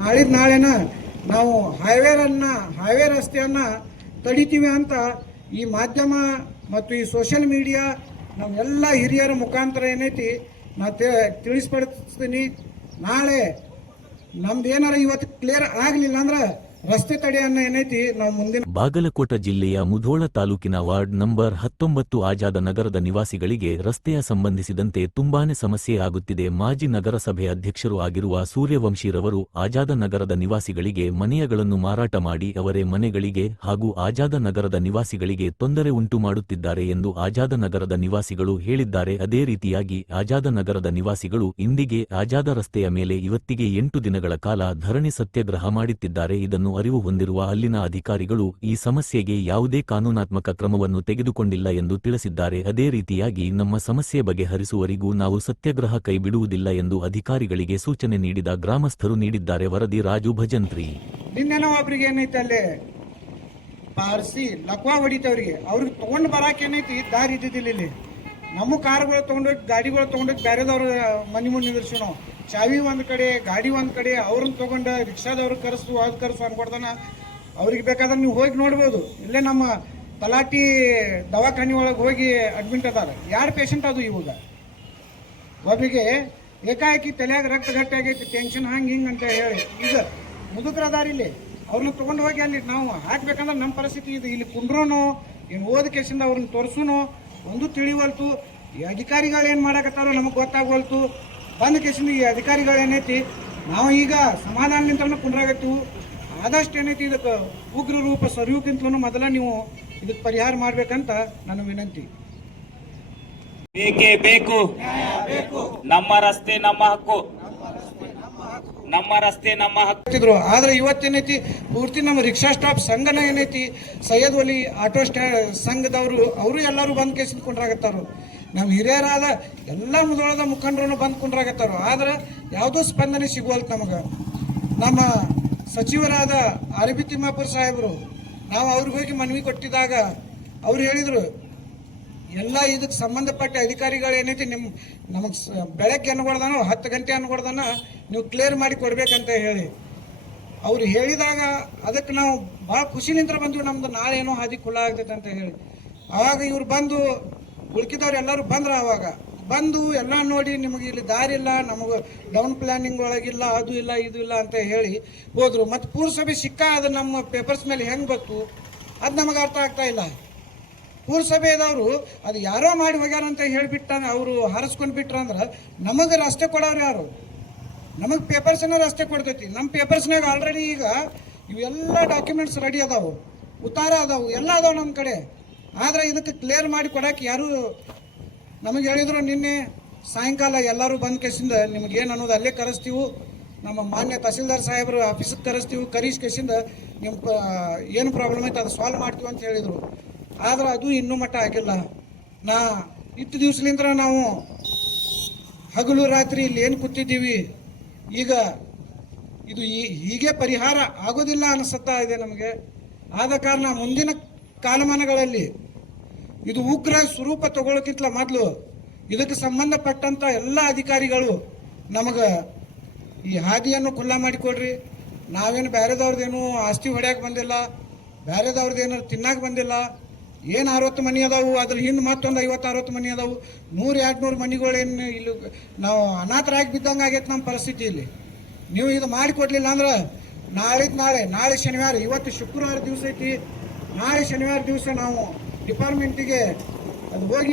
ನಾಳಿದ್ ನಾಳೆನ ನಾವು ಹೈವೇರನ್ನ ಹೈವೇ ರಸ್ತೆಯನ್ನ ತಡಿತೀವಿ ಅಂತ ಈ ಮಾಧ್ಯಮ ಮತ್ತು ಈ ಸೋಷಿಯಲ್ ಮೀಡಿಯಾ ನಾವೆಲ್ಲ ಹಿರಿಯರ ಮುಖಾಂತರ ಏನೈತಿ ನಾ ತಿಳಿಸ್ಪಡಿಸ್ತೀನಿ. ನಾಳೆ ನಮ್ದು ಏನಾರ ಇವತ್ತು ಕ್ಲಿಯರ್ ಆಗಲಿಲ್ಲ ಅಂದ್ರೆ ರಸ್ತೆ ತಡೆಯನ್ನ ಏನೈತಿ? ನಾವು ಮುಂದಿನ ಬಾಗಲಕೋಟ ಜಿಲ್ಲೆಯ ಮುಧೋಳ ತಾಲೂಕಿನ ವಾರ್ಡ್ ನಂಬರ್ ಹತ್ತೊಂಬತ್ತು ಆಜಾದ ನಗರದ ನಿವಾಸಿಗಳಿಗೆ ರಸ್ತೆಯ ಸಂಬಂಧಿಸಿದಂತೆ ತುಂಬಾನೇ ಸಮಸ್ಯೆ ಆಗುತ್ತಿದೆ. ಮಾಜಿ ನಗರಸಭೆ ಅಧ್ಯಕ್ಷರು ಆಗಿರುವ ಸೂರ್ಯವಂಶಿರವರು ಆಜಾದ ನಗರದ ನಿವಾಸಿಗಳಿಗೆ ಮನೆಯಗಳನ್ನು ಮಾರಾಟ ಮಾಡಿ ಅವರೇ ಮನೆಗಳಿಗೆ ಹಾಗೂ ಆಜಾದ ನಗರದ ನಿವಾಸಿಗಳಿಗೆ ತೊಂದರೆ ಉಂಟು ಮಾಡುತ್ತಿದ್ದಾರೆ ಎಂದು ಆಜಾದ ನಗರದ ನಿವಾಸಿಗಳು ಹೇಳಿದ್ದಾರೆ. ಅದೇ ರೀತಿಯಾಗಿ ಆಜಾದ ನಗರದ ನಿವಾಸಿಗಳು ಇಂದಿಗೆ ಆಜಾದ ರಸ್ತೆಯ ಮೇಲೆ ಇವತ್ತಿಗೆ ಎಂಟು ದಿನಗಳ ಕಾಲ ಧರಣಿ ಸತ್ಯಾಗ್ರಹ ಮಾಡುತ್ತಿದ್ದಾರೆ. ಇದನ್ನು ಅರಿವು ಹೊಂದಿರುವ ಅಲ್ಲಿನ ಅಧಿಕಾರಿಗಳು ಈ ಸಮಸ್ಯೆಗೆ ಯಾವುದೇ ಕಾನೂನಾತ್ಮಕ ಕ್ರಮವನ್ನು ತೆಗೆದುಕೊಂಡಿಲ್ಲ ಎಂದು ತಿಳಿಸಿದ್ದಾರೆ. ಅದೇ ರೀತಿಯಾಗಿ ನಮ್ಮ ಸಮಸ್ಯೆ ಬಗೆಹರಿಸುವವರಿಗೂ ನಾವು ಸತ್ಯಾಗ್ರಹ ಕೈಬಿಡುವುದಿಲ್ಲ ಎಂದು ಅಧಿಕಾರಿಗಳಿಗೆ ಸೂಚನೆ ನೀಡಿದ ಗ್ರಾಮಸ್ಥರು ನೀಡಿದ್ದಾರೆ. ವರದಿ ರಾಜು ಭಜಂತ್ರಿ. ಪಾರ್ಸಿ, ಲಕ್ವಾ ಹೊಡಿತವ್ರಿಗೆ. ಅವ್ರಿಗೆ ತಗೊಂಡು ಬರಾಕ್ ಏನೈತಿ? ದಾರಿ ಇದ್ದಿದ್ದಿಲ್ಲ ಇಲ್ಲಿ. ನಮ್ಮ ಕಾರ್ಗಳು ತಗೊಂಡೋಗಿ ಗಾಡಿಗಳು ತಗೊಂಡೋಗಿ ಬೇರೆದವ್ರ ಮನೆ ಮುಂದೆ ನಿಂದಿರ್ಸಿ ನಾವು ಚಾವಿ ಒಂದು ಕಡೆ, ಗಾಡಿ ಒಂದು ಕಡೆ, ಅವ್ರನ್ನ ತಗೊಂಡ ರಿಕ್ಷಾದವ್ರಿಗೆ ಕರೆಸು, ಅದು ಕರೆಸು ಅನ್ಕೊಡ್ತಾನ ಅವ್ರಿಗೆ ಬೇಕಾದ್ರೆ ನೀವು ಹೋಗಿ ನೋಡ್ಬೋದು. ಇಲ್ಲೇ ನಮ್ಮ ತಲಾಟಿ ದವಾಖಾನೆ ಒಳಗೆ ಹೋಗಿ ಅಡ್ಮಿಟ್ ಅದಾರ. ಯಾರು ಪೇಷಂಟ್ ಅದು ಇವಾಗ? ಒಬ್ಬರಿಗೆ ಏಕಾಏಕಿ ತಲೆಯಾಗ ರಕ್ತ ಗಟ್ಟಿ ಆಗೈತಿ ಟೆನ್ಷನ್ ಹಂಗೆ ಹಿಂಗೆ ಅಂತ ಹೇಳಿ. ಈಗ ಮುದುಕರ ಅದಾರ ಇಲ್ಲಿ. ಅವ್ರನ್ನ ತೊಗೊಂಡು ಹೋಗಿ ಅಲ್ಲಿ ನಾವು ಹಾಕ್ಬೇಕಂದ್ರೆ ನಮ್ಮ ಪರಿಸ್ಥಿತಿ ಇದು. ಇಲ್ಲಿ ಕುಂಡ್ರೋನು ಏನು ಓದ ಕೇಸಿಂದ ಅವ್ರನ್ನ ತೋರಿಸೂನು, ಒಂದು ತಿಳಿವಲ್ತು ಈ ಅಧಿಕಾರಿಗಳು ಏನು ಮಾಡಕತ್ತಾರೋ ನಮಗೆ ಗೊತ್ತಾಗವಲ್ತು. ಬಂದ ಕೇಸಿಂದ ಈ ಅಧಿಕಾರಿಗಳು ಏನೈತಿ? ನಾವು ಈಗ ಸಮಾಧಾನದಿಂದಲೂ ಕುಂಡ್ರಾಗತ್ತೀವಿ ಆದಷ್ಟು ಏನೈತಿ ಇದಕ್ಕೆ ಉಗ್ರ ರೂಪ ಸರಿಯೋಕ್ಕಿಂತಲೂ ಮೊದಲ ನೀವು ಇದಕ್ಕೆ ಪರಿಹಾರ ಮಾಡ್ಬೇಕಂತ ನನ್ನ ವಿನಂತಿ. ಬೇಕೇ ಬೇಕು. ನಮ್ಮ ರಸ್ತೆ ನಮ್ಮ ಹಕ್ಕು. ನಮ್ಮ ರಸ್ತೆ ನಮ್ಮ ಹಕ್ಕು. ಮಾಡ್ತಿದ್ರು ಆದ್ರೆ ಇವತ್ತೇನೈತಿ ಪೂರ್ತಿ ನಮ್ಮ ರಿಕ್ಷಾ ಸ್ಟಾಪ್ ಸಂಘನ ಏನೈತಿ? ಸೈಯದ್ ಒಲಿ ಆಟೋ ಸ್ಟ್ಯಾಂಡ್ ಸಂಘದವರು ಅವರು ಎಲ್ಲರೂ ಬಂದ್ ಕೇಸಿಂದ ಕೊಂಡ್ರಾಗತ್ತಾರು ನಮ್ಮ ಹಿರಿಯರಾದ ಎಲ್ಲ ಮುದೋಳದ ಮುಖಂಡರನ್ನು ಬಂದು ಕುಂಡ್ರಾಗತ್ತಾರೋ ಆದ್ರೆ ಯಾವುದೋ ಸ್ಪಂದನೆ ಸಿಗುವಲ್ತು ನಮಗೆ. ನಮ್ಮ ಸಚಿವರಾದ ಅರಬಿ ತಿಮ್ಮಾಪುರ ಸಾಹೇಬರು, ನಾವು ಅವ್ರಿಗೆ ಹೋಗಿ ಮನವಿ ಕೊಟ್ಟಿದಾಗ ಅವ್ರು ಹೇಳಿದರು, ಎಲ್ಲ ಇದಕ್ಕೆ ಸಂಬಂಧಪಟ್ಟ ಅಧಿಕಾರಿಗಳು ಏನೈತಿ ನಿಮ್ಮ ನಮಗೆ ಬೆಳಗ್ಗೆ ಅನ್ಕೊಡ್ದಾನೋ ಹತ್ತು ಗಂಟೆ ಅನ್ಕೊಡ್ದಾನ ನೀವು ಕ್ಲಿಯರ್ ಮಾಡಿ ಕೊಡಬೇಕಂತ ಹೇಳಿ. ಅವ್ರು ಹೇಳಿದಾಗ ಅದಕ್ಕೆ ನಾವು ಭಾಳ ಖುಷಿಲಿಂದ ಬಂದ್ವಿ, ನಮ್ದು ನಾಳೆ ಏನೋ ಹಾದಿ ಖುಲ್ಲ ಆಗ್ತೈತೆ ಅಂತ ಹೇಳಿ. ಅವಾಗ ಇವ್ರು ಬಂದು ಉಳ್ಕಿದವ್ರು ಎಲ್ಲರೂ ಬಂದ್ರೆ ಅವಾಗ. ಬಂದು ಎಲ್ಲ ನೋಡಿ ನಿಮಗೆ ಇಲ್ಲಿ ದಾರಿ ಇಲ್ಲ, ನಮಗೆ ಡೌನ್ ಪ್ಲಾನಿಂಗ್ ಒಳಗಿಲ್ಲ, ಅದು ಇಲ್ಲ, ಇದು ಇಲ್ಲ ಅಂತ ಹೇಳಿ ಹೋದರು. ಮತ್ತು ಪೂರ್ಸಭೆ ಸಿಕ್ಕ ಅದು ನಮ್ಮ ಪೇಪರ್ಸ್ ಮೇಲೆ ಹೆಂಗೆ ಬಂತು, ಅದು ನಮಗೆ ಅರ್ಥ ಆಗ್ತಾ ಇಲ್ಲ. ಪೂರಸಭೆದವರು ಅದು ಯಾರೋ ಮಾಡಿ ಹೋಗ್ಯಾರ ಅಂತ ಹೇಳಿಬಿಟ್ಟ ಅವರು ಹಾರಿಸ್ಕೊಂಡು ಬಿಟ್ರ ಅಂದ್ರೆ ನಮಗೆ ರಸ್ತೆ ಕೊಡೋರು ಯಾರು? ನಮಗೆ ಪೇಪರ್ಸನ್ನ ರಸ್ತೆ ಕೊಡ್ತೈತಿ. ನಮ್ಮ ಪೇಪರ್ಸ್ನಾಗ ಆಲ್ರೆಡಿ ಈಗ ಇವೆಲ್ಲ ಡಾಕ್ಯುಮೆಂಟ್ಸ್ ರೆಡಿ ಅದಾವು. ಉತ್ತಾರ ಅದಾವು. ಎಲ್ಲ ಅದಾವು ನಮ್ಮ ಕಡೆ. ಆದರೆ ಇದಕ್ಕೆ ಕ್ಲಿಯರ್ ಮಾಡಿ ಕೊಡಕ್ಕೆ ಯಾರು ನಮಗೆ ಹೇಳಿದ್ರು ನಿನ್ನೆ ಸಾಯಂಕಾಲ ಎಲ್ಲರೂ ಬಂದ ಕೇಸಿಂದ ನಿಮ್ಗೆ ಏನು ಅನ್ನೋದು ಅಲ್ಲೇ ಕರೆಸ್ತೀವಿ. ನಮ್ಮ ಮಾನ್ಯ ತಹಸೀಲ್ದಾರ್ ಸಾಹೇಬರು ಆಫೀಸಿಗೆ ಕರೆಸ್ತೀವಿ ಕರೀಸ್ ಕೇಸಿಂದ ನಿಮ್ಮ ಏನು ಪ್ರಾಬ್ಲಮ್ ಐತೆ ಅದು ಸಾಲ್ವ್ ಮಾಡ್ತೀವಿ ಅಂತ ಹೇಳಿದರು. ಆದ್ರೆ ಅದು ಇನ್ನೂ ಮಟ್ಟ ಆಗಿಲ್ಲ. ನಾ, ಇತ್ತು ದಿವ್ಸಲಿಂದ ನಾವು ಹಗಲು ರಾತ್ರಿ ಇಲ್ಲಿ ಏನು ಕೂತಿದ್ದೀವಿ, ಈಗ ಇದು ಹೀಗೆ ಪರಿಹಾರ ಆಗೋದಿಲ್ಲ ಅನಿಸುತ್ತಾ ಇದೆ ನಮಗೆ. ಆದ ಕಾರಣ ಮುಂದಿನ ಕಾಲಮಾನಗಳಲ್ಲಿ ಇದು ಉಗ್ರ ಸ್ವರೂಪ ತಗೊಳ್ಳೋಕ್ಕಿಂತ ಮೊದಲು ಇದಕ್ಕೆ ಸಂಬಂಧಪಟ್ಟಂತ ಎಲ್ಲ ಅಧಿಕಾರಿಗಳು ನಮಗೆ ಈ ಹಾದಿಯನ್ನು ಖುಲ್ಲಾ ಮಾಡಿಕೊಡ್ರಿ. ನಾವೇನು ಬೇರೆದವ್ರದ್ದೇನು ಆಸ್ತಿ ಹೊಡ್ಯಾಕೆ ಬಂದಿಲ್ಲ ಬೇರೆದವ್ರದ್ದು ಏನಾರು ತಿನ್ನಕ್ಕೆ ಬಂದಿಲ್ಲ. ಏನು ಅರವತ್ತು ಮನೆ ಅದಾವು, ಅದ್ರ ಹಿಂದೆ ಮತ್ತೊಂದು ಐವತ್ತು ಅರವತ್ತು ಮನೆ ಅದಾವು. ನೂರು ಎರಡು ನೂರು ಮನೆಗಳೇನು ಇಲ್ಲಿ ನಾವು ಅನಾಥರಾಗಿ ಬಿದ್ದಂಗೆ ಆಗೈತೆ ನಮ್ಮ ಪರಿಸ್ಥಿತಿ ಇಲ್ಲಿ. ನೀವು ಇದು ಮಾಡಿಕೊಡ್ಲಿಲ್ಲ ಅಂದ್ರೆ ನಾಳಿದ್ದು ನಾಳೆ ನಾಳೆ ಶನಿವಾರ, ಇವತ್ತು ಶುಕ್ರವಾರ ದಿವಸ ಐತಿ. ನಾಳೆ ಶನಿವಾರ ದಿವಸ ನಾವು ಡಿಪಾರ್ಟ್ಮೆಂಟಿಗೆ ಅದು ಹೋಗಿ